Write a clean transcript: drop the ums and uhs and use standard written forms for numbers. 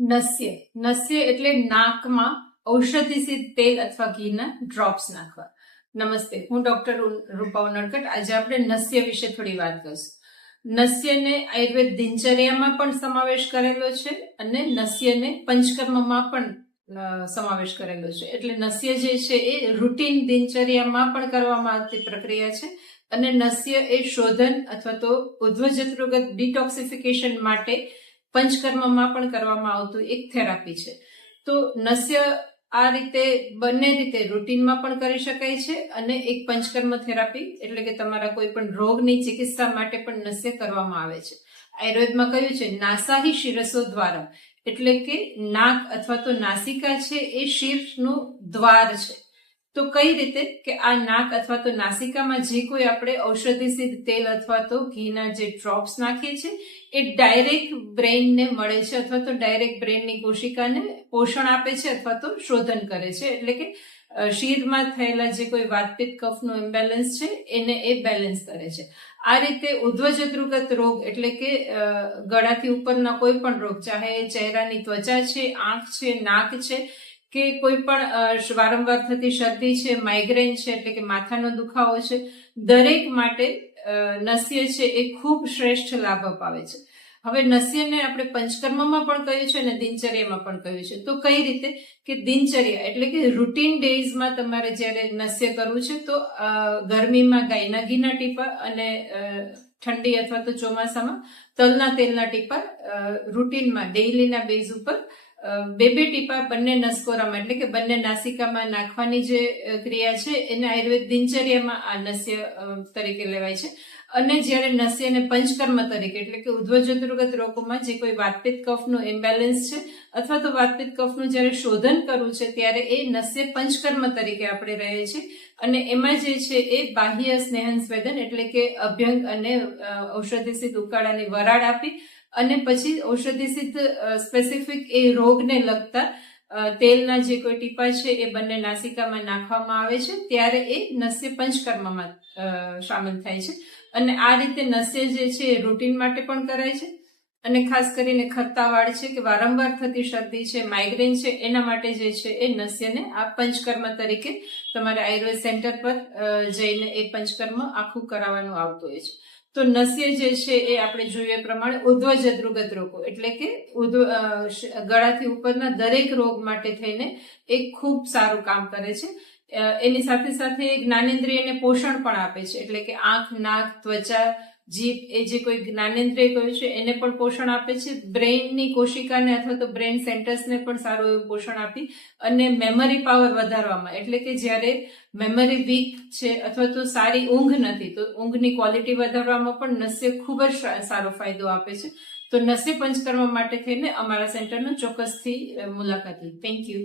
નસ્ય નસ્ય એટલે નાકમાં ઔષધિ તેલ અથવા ઘીના ડ્રોપ્સ નાખવા. નમસ્તે, હું ડોક્ટર રૂપા ઉનડકટ. આજે આપણે નસ્ય વિશે થોડી વાત કરીશું. નસ્યને આયુર્વેદ દિનચર્યામાં પણ સમાવેશ કરેલો છે અને નસ્યને પંચકર્મમાં પણ સમાવેશ કરેલો છે. એટલે નસ્ય જે છે એ રૂટીન દિનચર્યામાં પણ કરવામાં આવતી પ્રક્રિયા છે અને નસ્ય એ શોધન અથવા તો ઉધ્વજત્રુગત ડિટોક્સિફિકેશન માટે પંચકર્મમાં પણ કરવામાં આવતું એક થેરાપી છે. તો નસ્ય આ રીતે બંને રીતે રૂટીનમાં પણ કરી શકાય છે અને એક પંચકર્મ થેરાપી એટલે કે તમારા કોઈ પણ રોગની ચિકિત્સા માટે પણ નસ્ય કરવામાં આવે છે. આયુર્વેદમાં કહ્યું છે નાસાહી શિરસો દ્વારા, એટલે કે નાક અથવા તો નાસિકા છે એ શિરનું દ્વાર છે. તો કઈ રીતે કે આ નાક અથવા તો નાસિકામાં જે કોઈ આપણે ઔષધિ તેલ અથવા તો ઘીના જે ડ્રોપ્સ નાખીએ છીએ એ ડાયરેક્ટ બ્રેઇનને મળે છે અથવા તો ડાયરેક્ટ બ્રેઇનની કોશિકાને પોષણ આપે છે અથવા તો શોધન કરે છે. એટલે કે શિરમાં થયેલા જે કોઈ વાતપિત્ત કફનું ઇમ્બેલેન્સ છે એને એ બેલેન્સ કરે છે. આ રીતે ઉધ્વજત્રુગત રોગ એટલે કે ગળાથી ઉપરના કોઈ પણ રોગ, ચાહે ચહેરાની ત્વચા છે, આંખ છે, નાક છે કે કોઈ પણ વારંવાર થતી શરદી છે, માઇગ્રેન છે એટલે કે માથાનો દુખાવો છે, દરેક માટે નસ્ય છે એ ખૂબ શ્રેષ્ઠ લાભ અપાવે છે. હવે નસ્યને આપણે પંચકર્મમાં પણ કહ્યું છે અને દિનચર્યામાં પણ કહ્યું છે. તો કઈ રીતે કે દિનચર્યા એટલે કે રૂટીન ડેઝમાં તમારે જ્યારે નસ્ય કરવું છે તો ગરમીમાં ગાયના ઘીના ટીપા અને ઠંડી અથવા તો ચોમાસામાં તલના તેલના ટીપા રૂટીનમાં ડેઇલીના બેઝ ઉપર બે ટીપા બંને નસકોરામાં એટલે કે બંને નાસિકામાં નાખવાની જે ક્રિયા છે એને આયુર્વેદ દિનચર્યામાં આ નસ્ય તરીકે લેવાય છે. અને જ્યારે નસ્યને પંચકર્મ તરીકે એટલે કે ઉધ્વજત્રુગત રોગોમાં જે કોઈ વાતપિત્ત કફનું ઇમ્બેલેન્સ છે અથવા તો વાતપિત્ત કફનું જ્યારે શોધન કરવું છે ત્યારે એ નસ્ય પંચકર્મ તરીકે આપણે રહીએ છીએ. અને એમાં જે છે એ બાહ્ય સ્નેહન સ્વેદન એટલે કે અભ્યંગ અને ઔષધિ ઉકાળાની વરાળ આપી અને પછી ઔષધિ સ્પેસિફિક એ રોગને લગતા તેલના જે કોઈ ટીપા છે એ બંને નાસિકામાં નાખવામાં આવે છે ત્યારે એ નસ્ય પંચકર્મમાં સામેલ થાય છે. અને આ રીતે નસ્ય જે છે એ રૂટીન માટે પણ કરાય છે અને ખાસ કરીને ખત્તાવાળ છે કે વારંવાર થતી શરદી છે, માઇગ્રેન છે એના માટે જે છે એ નસ્યને આ પંચકર્મ તરીકે તમારે આયુર્વેદ સેન્ટર પર જઈને એ પંચકર્મ આખું કરાવવાનું આવતું હોય છે. તો નસ્ય જે છે એ આપણે જોઈએ પ્રમાણે ઉધ્વજત્રુગત રોગો એટલે કે ગળાથી ઉપરના દરેક રોગ માટે થઈને એક ખૂબ સારું કામ કરે છે. એની સાથે સાથે જ્ઞાનેન્દ્રિયને પોષણ પણ આપે છે. એટલે કે આંખ, નાક, ત્વચા, જીભ એ જે કોઈ જ્ઞાનેન્દ્રિય કહ્યું છે એને પણ પોષણ આપે છે. બ્રેઇનની કોશિકાને અથવા તો બ્રેઇન સેન્ટર્સને પણ સારું એવું પોષણ આપી અને મેમરી પાવર વધારવામાં એટલે કે જ્યારે મેમરી વીક છે અથવા તો સારી ઊંઘ નથી તો ઊંઘની ક્વોલિટી વધારવામાં પણ નસ્ય ખૂબ જ સારો ફાયદો આપે છે. તો નસ્ય પંચકર્મ માટે થઈને અમારા સેન્ટરનો ચોક્કસથી મુલાકાત લો. Thank you.